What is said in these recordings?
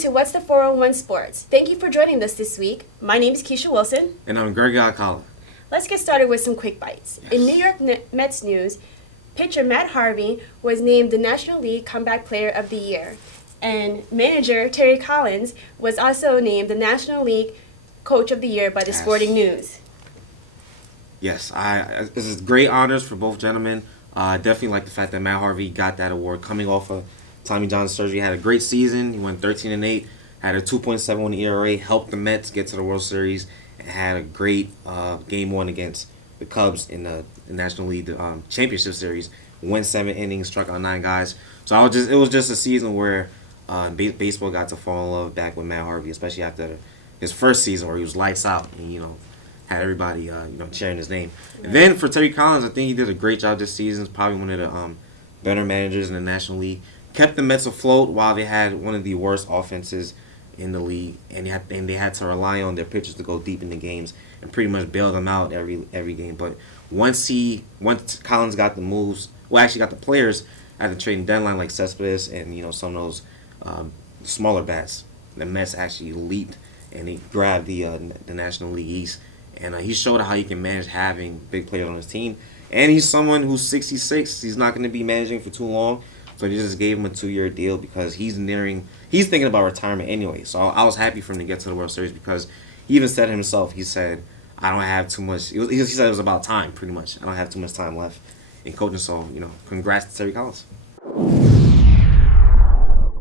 to What's the 401 Sports. Thank you for joining us this week. My name is Keisha Wilson. And I'm Greg Alcala. Let's get started with some quick bites. Yes. In New York Mets news, pitcher Matt Harvey was named the National League Comeback Player of the Year. And manager Terry Collins was also named the National League Coach of the Year by the Sporting News. Yes, this is great honors for both gentlemen. I definitely like the fact that Matt Harvey got that award coming off of Tommy John surgery. He had a great season. He went 13-8, had a 2.71 ERA, helped the Mets get to the World Series, and had a great Game 1 against the Cubs in the National League Championship Series. Went 7 innings, struck out 9 guys. So it was just a season where baseball got to fall in love back with Matt Harvey, especially after his first season where he was lights out and had everybody cheering his name. Right. And then for Terry Collins, I think he did a great job this season. He's probably one of the better managers in the National League. Kept the Mets afloat while they had one of the worst offenses in the league, and they had to rely on their pitchers to go deep in the games and pretty much bail them out every game. But once Collins got the moves, got the players at the trading deadline like Cespedes and some of those smaller bats, the Mets actually leaped and he grabbed the National League East, and he showed how he can manage having big players on his team. And he's someone who's 66. He's not going to be managing for too long. So they just gave him a 2-year deal because he's thinking about retirement anyway. So I was happy for him to get to the World Series because he even said himself, he said, I don't have too much. He said it was about time, pretty much. I don't have too much time left in coaching. So, congrats to Terry Collins.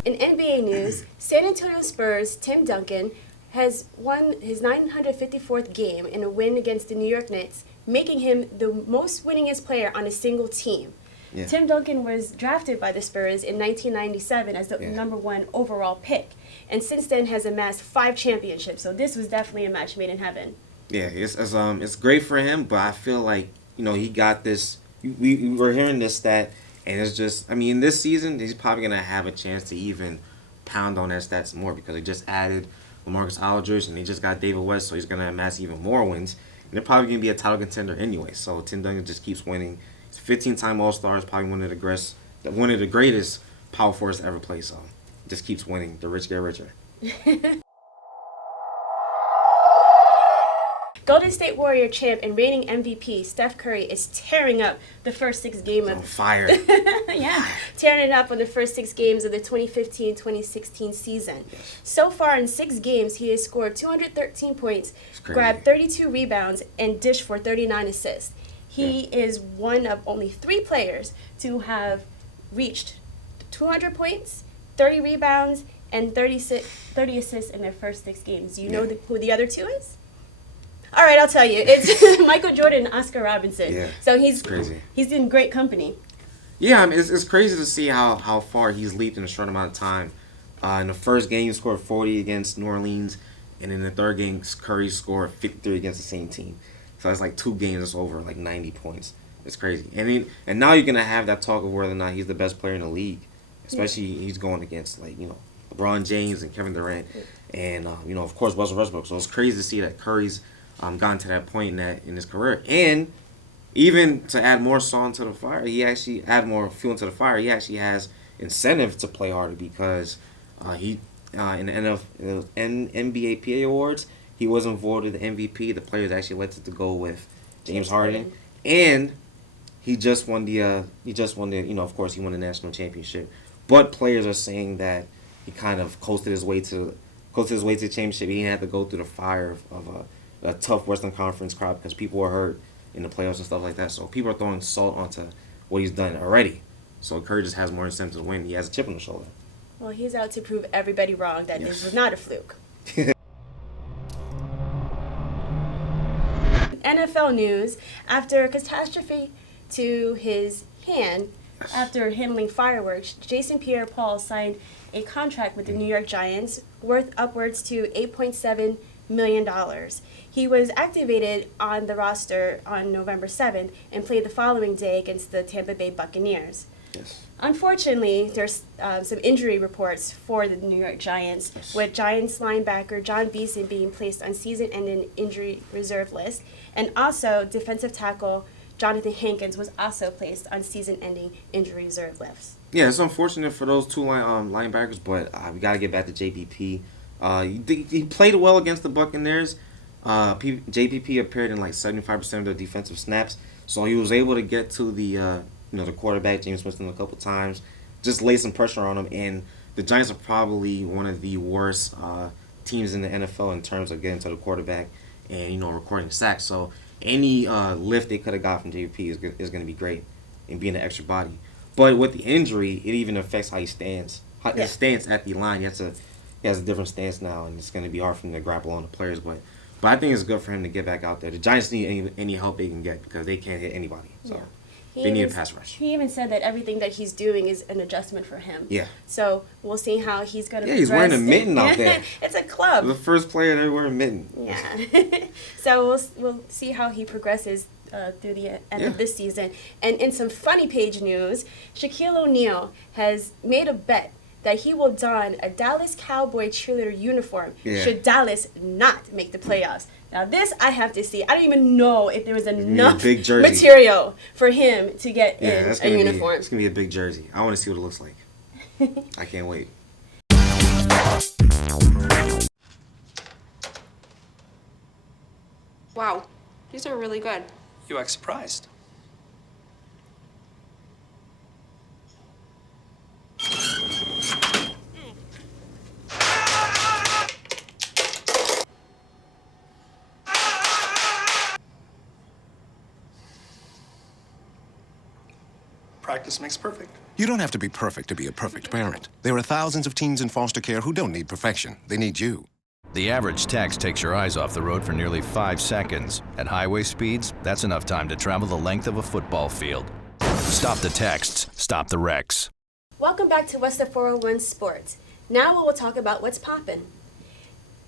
In NBA news, San Antonio Spurs' Tim Duncan has won his 954th game in a win against the New York Knicks, making him the most winningest player on a single team. Yeah. Tim Duncan was drafted by the Spurs in 1997 as the number 1 overall pick, and since then has amassed 5 championships. So this was definitely a match made in heaven. Yeah, it's great for him, but I feel like he got this. We were hearing this stat, and it's just this season he's probably gonna have a chance to even pound on that stats more because they just added LaMarcus Aldridge and they just got David West, so he's gonna amass even more wins. And they're probably gonna be a title contender anyway. So Tim Duncan just keeps winning. 15-time All-Star, is probably one of the greatest power forwards to ever play. So, just keeps winning. The rich get richer. Golden State Warrior champ and reigning MVP Steph Curry is tearing up the first 6 games on fire. Tearing it up on the first 6 games of the 2015-2016 season. Yes. So far in 6 games, he has scored 213 points, grabbed 32 rebounds, and dished for 39 assists. He is one of only 3 players to have reached 200 points, 30 rebounds, and 30 assists in their first 6 games. Do you know who the other 2 is? All right, I'll tell you. It's Michael Jordan and Oscar Robertson. Yeah, so he's crazy. He's in great company. Yeah, it's crazy to see how far he's leaped in a short amount of time. In the first game, he scored 40 against New Orleans, and in the third game, Curry scored 53 against the same team. So it's like 2 games, it's over like 90 points. It's crazy. And now you're going to have that talk of whether or not he's the best player in the league. Especially he's going against LeBron James and Kevin Durant. And, of course, Russell Westbrook. So it's crazy to see that Curry's gotten to that point in his career. And even to add more salt to the fire, he actually has incentive to play harder because in the NBA PA Awards, he wasn't voted the MVP. The players actually elected to go with James Harden, and he just won the of course he won the national championship. But players are saying that he kind of coasted his way to the championship. He didn't have to go through the fire of a tough Western Conference crowd because people were hurt in the playoffs and stuff like that. So people are throwing salt onto what he's done already. So Curry just has more incentive to win. He has a chip on the shoulder. Well, he's out to prove everybody wrong that this was not a fluke. NFL news, after a catastrophe to his hand, after handling fireworks, Jason Pierre-Paul signed a contract with the New York Giants worth upwards to $8.7 million. He was activated on the roster on November 7th and played the following day against the Tampa Bay Buccaneers. Yes. Unfortunately, there's some injury reports for the New York Giants, with Giants linebacker John Beeson being placed on season-ending injury reserve list, and also defensive tackle Jonathan Hankins was also placed on season-ending injury reserve list. Yeah, it's unfortunate for those two linebackers, but we got to get back to JPP. He played well against the Buccaneers. JPP appeared in like 75% of the defensive snaps, so he was able to get to the quarterback James Winston a couple times, just lay some pressure on him. And the Giants are probably one of the worst teams in the NFL in terms of getting to the quarterback and recording sacks. So any lift they could have got from JPP is going to be great, and being an extra body. But with the injury, it even affects how he stands. His stance at the line, he has a different stance now, and it's going to be hard for him to grapple on the players. But I think it's good for him to get back out there. The Giants need any help they can get because they can't hit anybody. So they need a pass rush. He even said that everything that he's doing is an adjustment for him. Yeah. So we'll see how he's going to progress. He's wearing a mitten out there. It's a club. The first player to wear a mitten. Yeah. So we'll see how he progresses through the end of this season. And in some funny page news, Shaquille O'Neal has made a bet that he will don a Dallas Cowboy cheerleader uniform should Dallas not make the playoffs. Now this I have to see. I don't even know if there was enough material for him to get in a uniform. It's going to be a big jersey. I want to see what it looks like. I can't wait. Wow, these are really good. You act surprised. Practice makes perfect. You don't have to be perfect to be a perfect parent. There are thousands of teens in foster care who don't need perfection. They need you. The average text takes your eyes off the road for nearly 5 seconds. At highway speeds, that's enough time to travel the length of a football field. Stop the texts, stop the wrecks. Welcome back to What's the 401 Sports. Now we will talk about what's poppin'.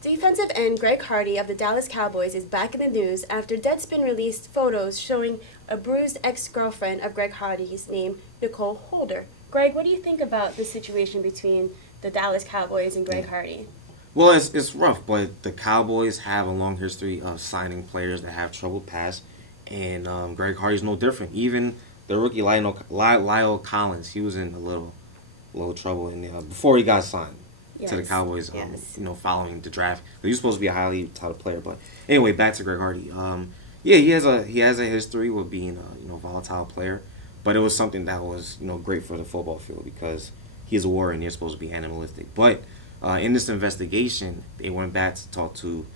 Defensive end Greg Hardy of the Dallas Cowboys is back in the news after Deadspin released photos showing a bruised ex-girlfriend of Greg Hardy's named Nicole Holder. Greg, what do you think about the situation between the Dallas Cowboys and Greg Hardy? Well, it's rough, but the Cowboys have a long history of signing players that have troubled past, and Greg Hardy's no different. Even the rookie Lyle Collins, he was in a little trouble before he got signed to the Cowboys. Following the draft, he was supposed to be a highly touted player. But anyway, back to Greg Hardy. He has a history with being a volatile player, but it was something that was great for the football field because he's a warrior and you're supposed to be animalistic, but. In this investigation, they went back to talk to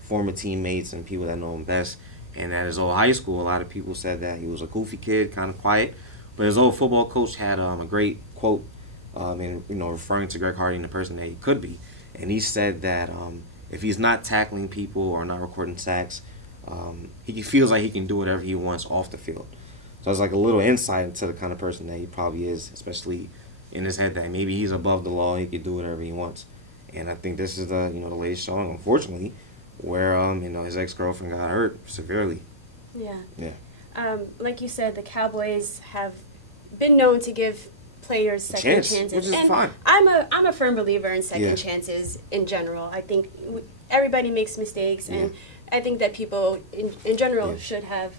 former teammates and people that know him best. And at his old high school, a lot of people said that he was a goofy kid, kind of quiet. But his old football coach had a great quote, referring to Greg Hardy and the person that he could be. And he said that if he's not tackling people or not recording sacks, he feels like he can do whatever he wants off the field. So it's like a little insight into the kind of person that he probably is, especially in his head that maybe he's above the law, he can do whatever he wants. And I think this is the latest showing, unfortunately, where his ex-girlfriend got hurt severely. Yeah. Like you said, the Cowboys have been known to give players second chances, which is and fine. I'm a firm believer in second chances in general. I think everybody makes mistakes, and I think that people in general should have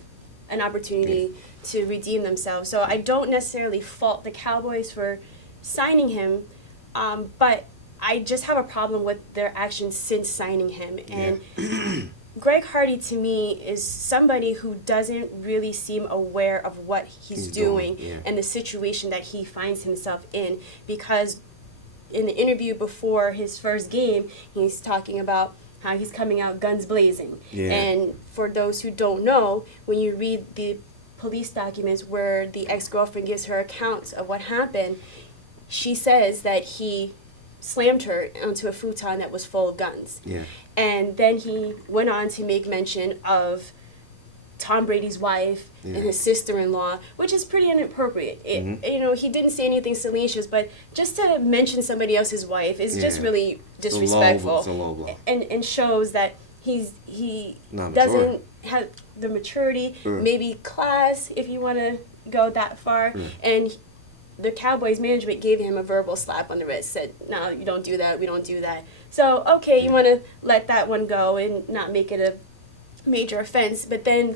an opportunity to redeem themselves. So I don't necessarily fault the Cowboys for signing him, but I just have a problem with their actions since signing him. And Greg Hardy, to me, is somebody who doesn't really seem aware of what he's doing and the situation that he finds himself in. Because in the interview before his first game, he's talking about how he's coming out guns blazing. And for those who don't know, when you read the police documents where the ex-girlfriend gives her accounts of what happened, she says that he slammed her onto a futon that was full of guns. And then he went on to make mention of Tom Brady's wife and his sister-in-law, which is pretty inappropriate. He didn't say anything salacious, but just to mention somebody else's wife is just really disrespectful. It's a low blow. And shows that he doesn't have the maturity, maybe class, if you want to go that far. And the Cowboys management gave him a verbal slap on the wrist, said, no, you don't do that, we don't do that. So, okay, you want to let that one go and not make it a major offense. But then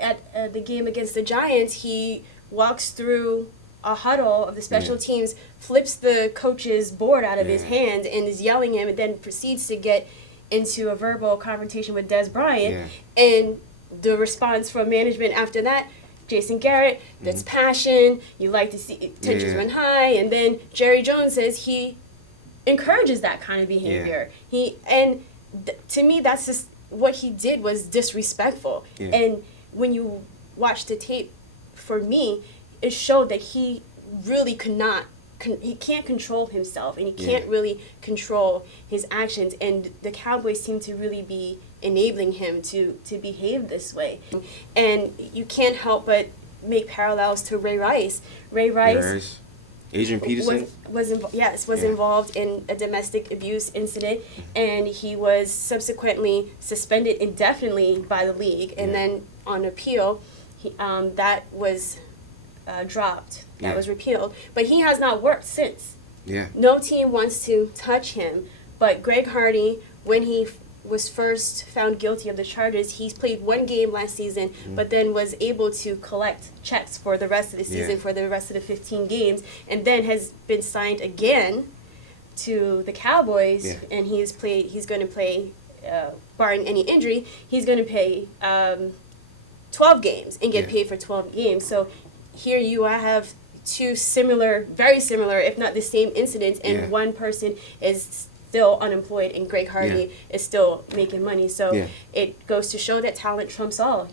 at the game against the Giants, he walks through a huddle of the special teams, flips the coach's board out of his hand and is yelling at him, and then proceeds to get into a verbal confrontation with Des Bryant. And the response from management after that, Jason Garrett, that's passion, you like to see tensions run high, and then Jerry Jones says he encourages that kind of behavior. To me, that's just what he did was disrespectful. And when you watch the tape, for me, it showed that he really he can't control himself, and he can't really control his actions, and the Cowboys seem to really be enabling him to behave this way. And you can't help but make parallels to Ray Rice. Ray Rice, Adrian Peterson was involved in a domestic abuse incident, and he was subsequently suspended indefinitely by the league, and then on appeal, that was dropped. That was repealed. But he has not worked since. No team wants to touch him. But Greg Hardy, when he was first found guilty of the charges, he played one game last season, but then was able to collect checks for the rest of the season, for the rest of the 15 games, and then has been signed again to the Cowboys, and he's going to play, barring any injury, he's going to play 12 games and get paid for 12 games. So here you have two very similar, if not the same incidents, and one person is still unemployed and Greg Hardy is still making money. So it goes to show that talent trumps all.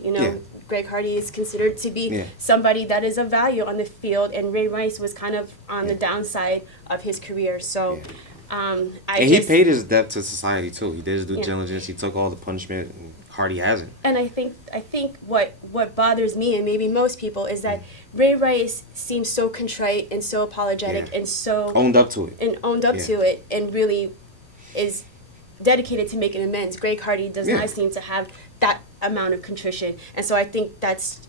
Greg Hardy is considered to be somebody that is of value on the field, and Ray Rice was kind of on the downside of his career. So he paid his debt to society too. He did his due diligence. He took all the punishment, and Hardy hasn't. And I think what bothers me, and maybe most people, is that Ray Rice seems so contrite and so apologetic and so owned up to it, and really is dedicated to making amends. Greg Hardy does not seem to have that amount of contrition, and so I think that's,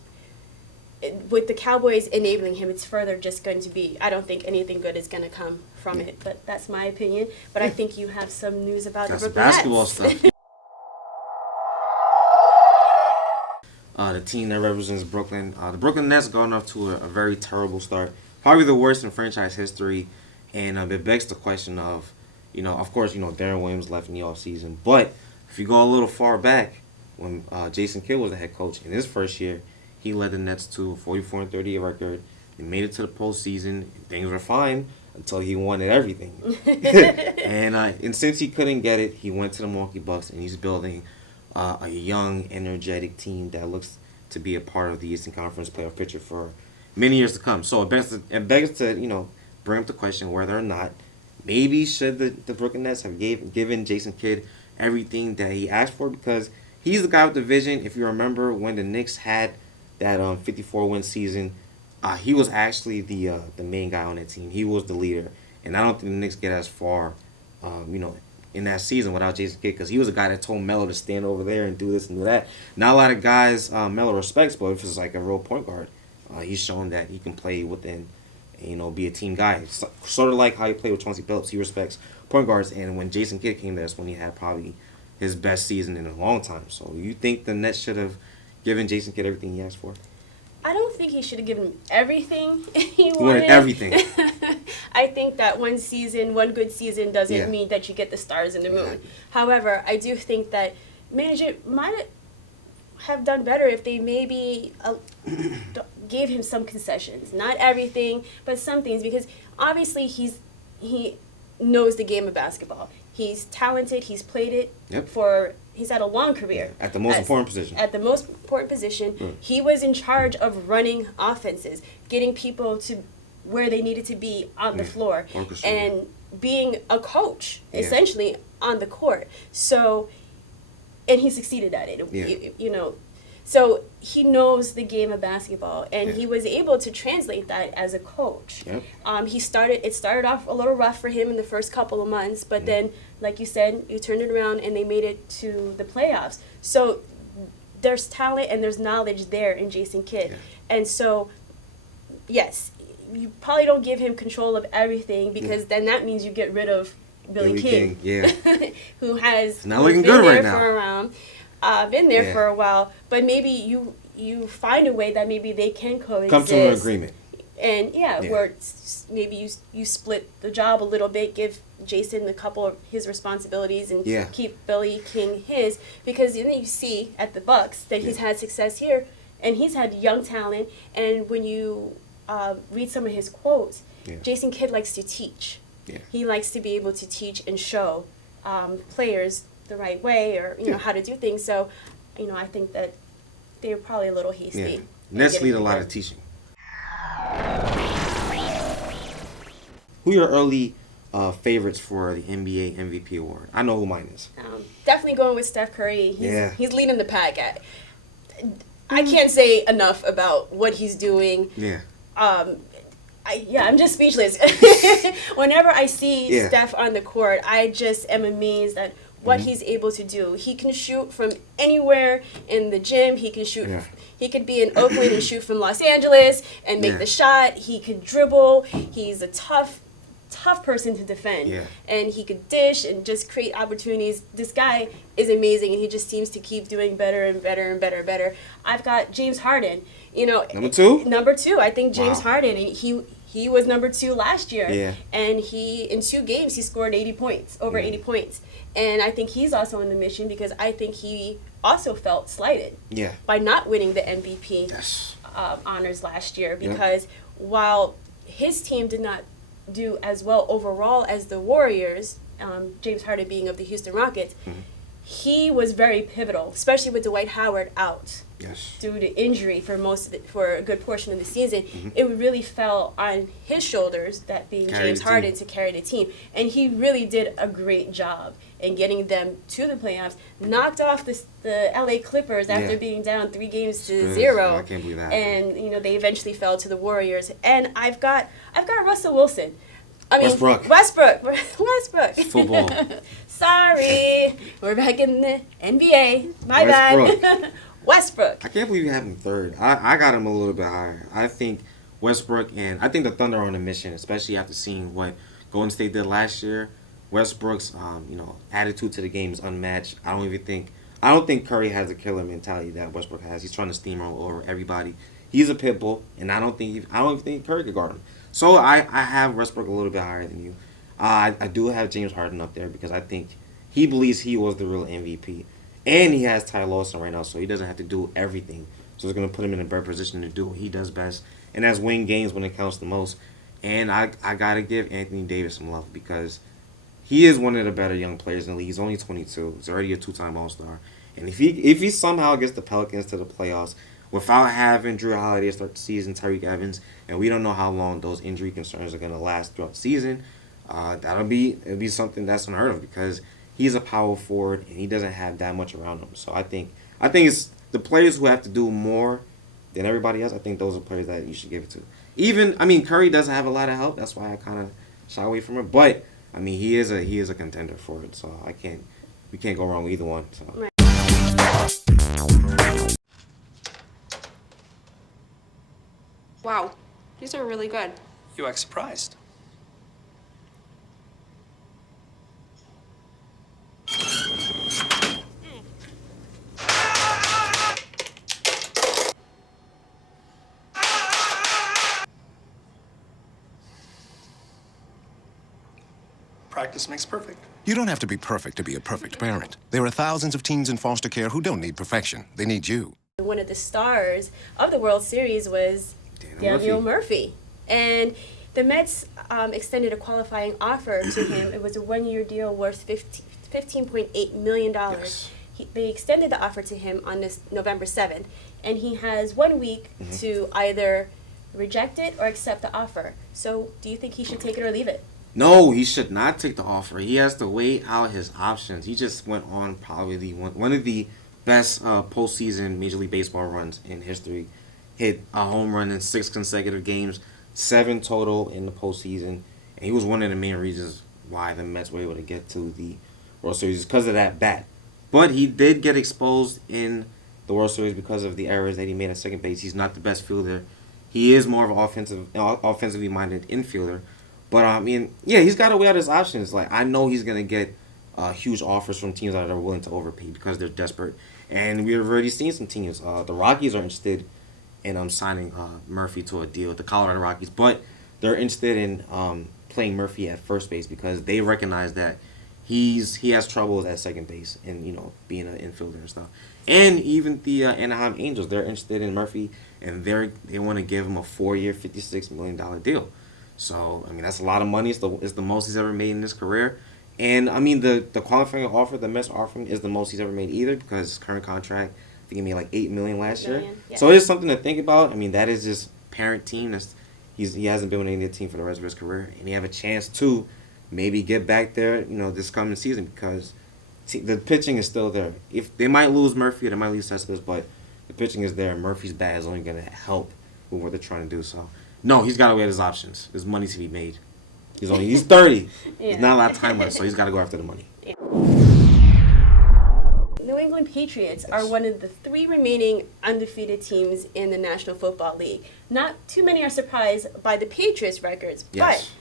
with the Cowboys enabling him, it's further just going to be, I don't think anything good is going to come from it, but that's my opinion. But I think you have some news about the Brooklyn basketball Nets. stuff. The team that represents Brooklyn, the Brooklyn Nets got off to a very terrible start, probably the worst in franchise history, and it begs the question of, of course, Darren Williams left in the offseason, but if you go a little far back, when Jason Kidd was the head coach in his first year, he led the Nets to a 44-30 record. They made it to the postseason. Things were fine until he wanted everything. and since he couldn't get it, he went to the Milwaukee Bucks, and he's building a young, energetic team that looks to be a part of the Eastern Conference playoff picture for many years to come. So it begs to bring up the question whether or not maybe should the Brooklyn Nets have given Jason Kidd everything that he asked for, because he's the guy with the vision. If you remember when the Knicks had that 54-win season, he was actually the main guy on that team. He was the leader, and I don't think the Knicks get as far, in that season without Jason Kidd, because he was the guy that told Melo to stand over there and do this and do that. Not a lot of guys Melo respects, but if it's like a real point guard, he's shown that he can play within, be a team guy. Sort of like how he played with Chauncey Billups. He respects point guards, and when Jason Kidd came there, that's when he had probably his best season in a long time. So you think the Nets should have given Jason Kidd everything he asked for? I don't think he should have given him everything he wanted. He wanted everything. I think that one good season doesn't mean that you get the stars in the moon. Exactly. However, I do think that management might have done better if they maybe gave him some concessions. Not everything, but some things, because obviously he knows the game of basketball. He's talented. He's played it he's had a long career. At the most important position. At the most important position. He was in charge of running offenses, getting people to where they needed to be on the floor, and being a coach, essentially, on the court. So, and he succeeded at it, So he knows the game of basketball, and he was able to translate that as a coach. It started off a little rough for him in the first couple of months, but then, like you said, you turned it around and they made it to the playoffs. So there's talent and there's knowledge there in Jason Kidd. And so, yes, you probably don't give him control of everything, because then that means you get rid of Billy King. Who has not looking good right now. Been there for a while, but maybe you find a way that maybe they can coexist. Come to an agreement. And where maybe you split the job a little bit, give Jason a couple of his responsibilities and keep Billy King his, because you see at the Bucks that he's had success here and he's had young talent, and when you read some of his quotes, Jason Kidd likes to teach. He likes to be able to teach and show players the right way, or how to do things. So I think that they were probably a little hasty. Nets need a lot of teaching. Who are your early favorites for the NBA MVP award? I know who mine is. Definitely going with Steph Curry. He's leading the pack. I can't say enough about what he's doing. I'm just speechless. Whenever I see Steph on the court, I just am amazed at what he's able to do. He can shoot from anywhere in the gym. He can shoot. He could be in Oakland and shoot from Los Angeles and make the shot. He could dribble. He's a tough person to defend. And he could dish and just create opportunities. This guy is amazing, and he just seems to keep doing better and better and better and better. I've got James Harden. Number two? Number two. I think James Harden, and he was number 2 last year. And in 2 games, he scored 80 points, over 80 points. And I think he's also on the mission, because I think he also felt slighted by not winning the MVP honors last year, because while his team did not do as well overall as the Warriors, James Harden being of the Houston Rockets, he was very pivotal, especially with Dwight Howard out due to injury for a good portion of the season. It really fell on his shoulders, that being James Harden, to carry the team, and he really did a great job in getting them to the playoffs. Knocked off the LA Clippers after being down 3-0. I can't believe that. And they eventually fell to the Warriors. And I've got Russell Wilson. Westbrook. Football. Sorry. We're back in the NBA. My bad. Westbrook. I can't believe you have him third. I got him a little bit higher. I think Westbrook, and I think the Thunder are on a mission, especially after seeing what Golden State did last year. Westbrook's attitude to the game is unmatched. I don't think Curry has the killer mentality that Westbrook has. He's trying to steamroll over everybody. He's a pit bull, and I don't even think Curry could guard him. So I have Westbrook a little bit higher than you. I do have James Harden up there, because I think he believes he was the real MVP. And he has Ty Lawson right now, so he doesn't have to do everything. So it's going to put him in a better position to do what he does best, and that's win games when it counts the most. And I got to give Anthony Davis some love, because he is one of the better young players in the league. He's only 22. He's already a 2-time All-Star. And if he somehow gets the Pelicans to the playoffs without having Drew Holiday start the season, Tyreke Evans, and we don't know how long those injury concerns are going to last throughout the season, it'll be something that's unheard of, because he's a power forward and he doesn't have that much around him. So I think it's the players who have to do more than everybody else. I think those are players that you should give it to. Curry doesn't have a lot of help. That's why I kind of shy away from it. But he is a contender for it. So we can't go wrong with either one. So. Right. Wow, these are really good. You act surprised. Practice makes perfect. You don't have to be perfect to be a perfect parent. There are thousands of teens in foster care who don't need perfection. They need you. One of the stars of the World Series was Daniel Murphy. And the Mets extended a qualifying offer to him. It was a 1-year deal worth $15.8 million. They extended the offer to him on this November 7th. And he has 1 week to either reject it or accept the offer. So do you think he should take it or leave it? No, he should not take the offer. He has to weigh out his options. He just went on probably one of the best postseason Major League Baseball runs in history. Hit a home run in 6 consecutive games, 7 total in the postseason. And he was one of the main reasons why the Mets were able to get to the World Series, because of that bat. But he did get exposed in the World Series because of the errors that he made at second base. He's not the best fielder. He is more of an offensively minded infielder. But, he's got to weigh out his options. I know he's going to get huge offers from teams that are willing to overpay because they're desperate. And we've already seen some teams. The Rockies are interested and signing Murphy to a deal with the Colorado Rockies. But they're interested in playing Murphy at first base because they recognize that he has troubles at second base and being an infielder and stuff. And even the Anaheim Angels, they're interested in Murphy, and they want to give him a 4-year, $56 million deal. So I mean that's a lot of money. It's the most he's ever made in his career. And I mean the qualifying offer, the Mets offering, is the most he's ever made either because his current contract, I think he made like $8 million last year. Yeah. So it's something to think about. I mean that is his parent team. He hasn't been with any team for the rest of his career, and he have a chance to maybe get back there, this coming season because the pitching is still there. If they might lose Murphy, they might lose Cespedes, but the pitching is there. Murphy's bat is only going to help with what they're trying to do. So no, he's got to weigh his options. There's money to be made. He's 30. Yeah. There's not a lot of time left, so he's got to go after the money. Yeah. New England Patriots are one of the 3 remaining undefeated teams in the National Football League. Not too many are surprised by the Patriots' records, Yes. but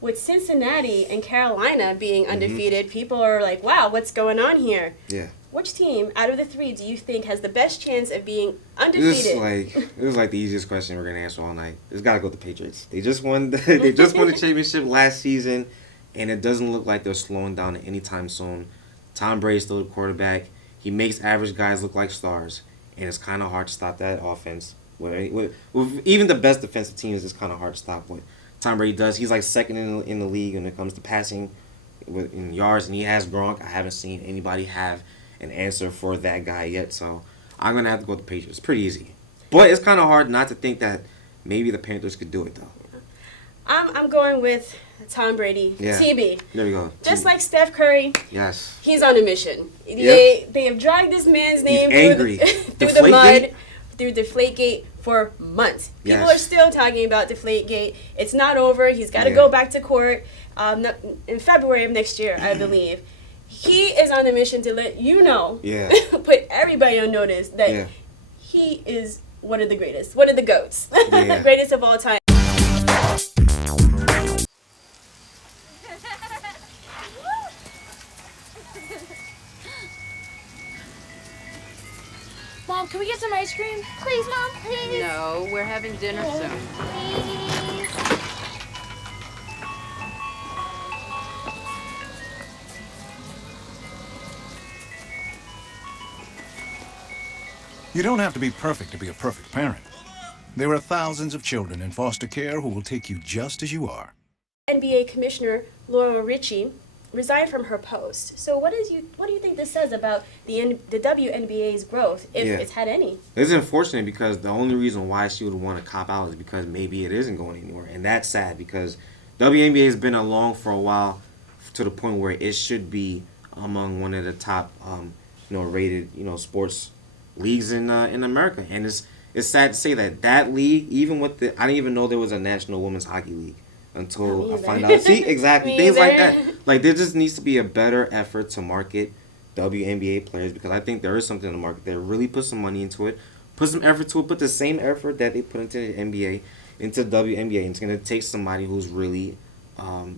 with Cincinnati and Carolina being undefeated, people are like, wow, what's going on here? Yeah. Which team out of the 3 do you think has the best chance of being undefeated? This is like the easiest question we're gonna answer all night. It's gotta go with the Patriots. They just won. They just won the championship last season, and it doesn't look like they're slowing down anytime soon. Tom Brady's still the quarterback. He makes average guys look like stars, and it's kind of hard to stop that offense. With even the best defensive teams, it's kind of hard to stop what Tom Brady does. He's like second in the league when it comes to passing in yards, and he has Gronk. I haven't seen anybody have an answer for that guy yet, so I'm gonna have to go with the Patriots. Pretty easy, but it's kind of hard not to think that maybe the Panthers could do it though. I'm going with Tom Brady. Yeah. TB. There we go. Just like Steph Curry, Yes. he's on a mission. Yep. They have dragged this man's name angry. through the mud, through Deflategate for months. People Yes. are still talking about Deflategate. It's not over. He's got to Yeah. go back to court in February of next year, I believe. He is on a mission to let you know, Yeah. put everybody on notice that Yeah. he is one of the greatest, one of the GOATs, Yeah. greatest of all time. Mom, can we get some ice cream? Please, Mom, please. No, we're having dinner soon. Please. You don't have to be perfect to be a perfect parent. There are thousands of children in foster care who will take you just as you are. NBA Commissioner Laurel Richie resigned from her post. So what do you think this says about the WNBA's growth, if Yeah. it's had any? It's unfortunate because the only reason why she would want to cop out is because maybe it isn't going anywhere, and that's sad because WNBA has been along for a while to the point where it should be among one of the top, rated, sports leagues in America, and it's sad to say that league, even with I didn't even know there was a National Women's Hockey League until I find out. See, exactly, Me things like either. that. Like there just needs to be a better effort to market WNBA players because I think there is something in the market that really put some money into it, put some effort to it, put the same effort that they put into the NBA into WNBA. And it's gonna take somebody who's really,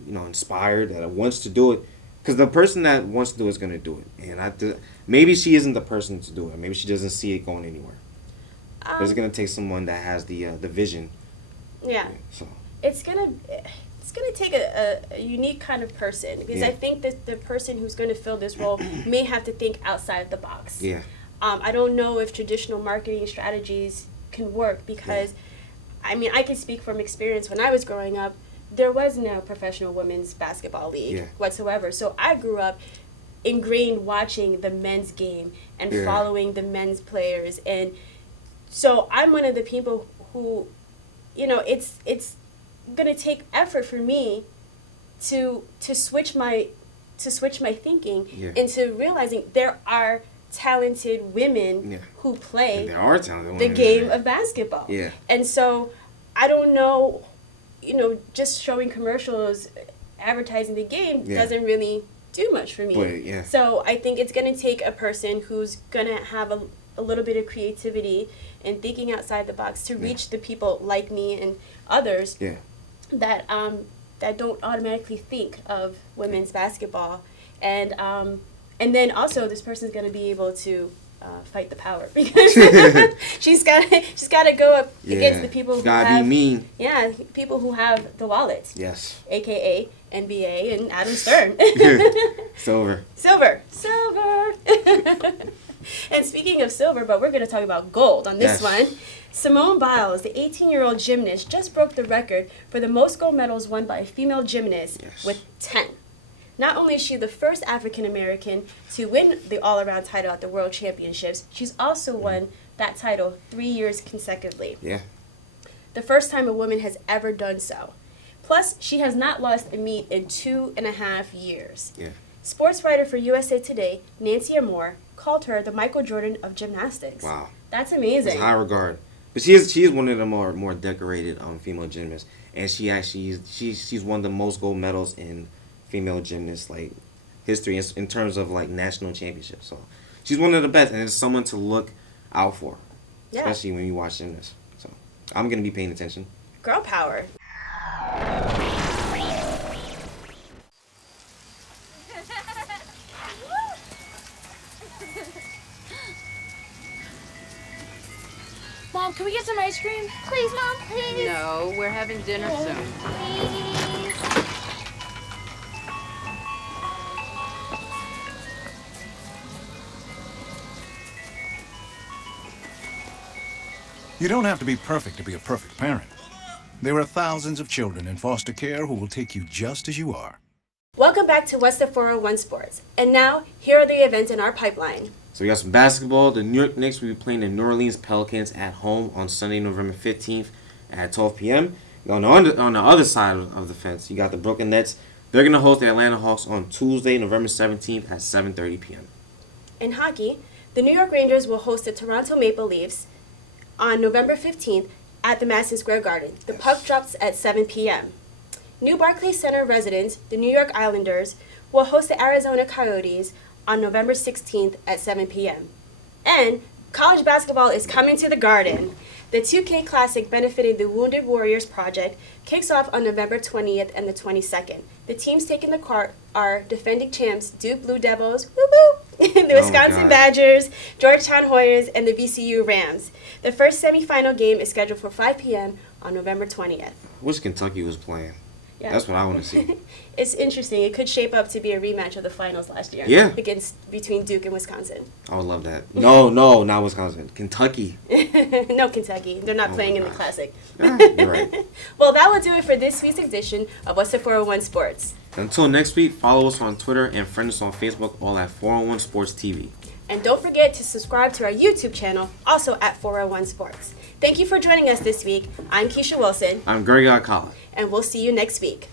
inspired that wants to do it. Because the person that wants to do it is going to do it. And maybe she isn't the person to do it. Maybe she doesn't see it going anywhere. But it's going to take someone that has the vision. Yeah. So It's gonna take a unique kind of person because Yeah. I think that the person who's going to fill this role may have to think outside the box. yeah, I don't know if traditional marketing strategies can work because, I mean, I can speak from experience. When I was growing up, there was no professional women's basketball league whatsoever. So I grew up ingrained watching the men's game and following the men's players. And so I'm one of the people who, it's going to take effort for me to switch my thinking into realizing there are talented women who play and there are talented the women game in there. of basketball. Yeah. And so I don't know, just showing commercials, advertising the game doesn't really do much for me. But, So I think it's going to take a person who's going to have a little bit of creativity and thinking outside the box to reach the people like me and others that don't automatically think of women's basketball. And then also this person's going to be able to fight the power because she's got to go up against the people who have be mean. Yeah, people who have the wallets. Yes. AKA NBA and Adam Stern. Silver. And speaking of silver, but we're going to talk about gold on this one. Simone Biles, the 18-year-old gymnast, just broke the record for the most gold medals won by a female gymnast with 10. Not only is she the first African-American to win the all-around title at the World Championships, she's also won that title 3 years consecutively. Yeah. The first time a woman has ever done so. Plus, she has not lost a meet in 2.5 years. Yeah. Sports writer for USA Today, Nancy Amore, called her the Michael Jordan of gymnastics. Wow. That's amazing. It's high regard. But she is one of the more decorated female gymnasts. And she's won the most gold medals in female gymnast history in terms of national championships. So she's one of the best, and it's someone to look out for, especially when you watch gymnasts. So I'm gonna be paying attention. Girl power. Mom, can we get some ice cream? Please, Mom, please. No, we're having dinner soon. Please. You don't have to be perfect to be a perfect parent. There are thousands of children in foster care who will take you just as you are. Welcome back to What's the 401 Sports. And now, here are the events in our pipeline. So we got some basketball. The New York Knicks will be playing the New Orleans Pelicans at home on Sunday, November 15th at 12 p.m. On the other side of the fence, you got the Brooklyn Nets. They're going to host the Atlanta Hawks on Tuesday, November 17th at 7:30 p.m. In hockey, the New York Rangers will host the Toronto Maple Leafs on November 15th at the Madison Square Garden. The puck drops at 7 p.m. New Barclays Center residents, the New York Islanders, will host the Arizona Coyotes on November 16th at 7 p.m. And college basketball is coming to the Garden. The 2K Classic benefiting the Wounded Warriors Project kicks off on November 20th and the 22nd. The teams taking the court are defending champs Duke Blue Devils, the Wisconsin Badgers, Georgetown Hoyas, and the VCU Rams. The first semifinal game is scheduled for 5 p.m. on November 20th. Wish Kentucky was playing. Yeah. That's what I want to see. It's interesting. It could shape up to be a rematch of the finals last year. Yeah. Between Duke and Wisconsin. I would love that. No, not Wisconsin. Kentucky. No, Kentucky. They're not playing in the Classic. Yeah, you're right. Well, that will do it for this week's edition of What's the 401 Sports. Until next week, follow us on Twitter and friend us on Facebook, all at 411SportsTV. And don't forget to subscribe to our YouTube channel, also at 401 Sports. Thank you for joining us this week. I'm Keisha Wilson. I'm Greg Alcala. And we'll see you next week.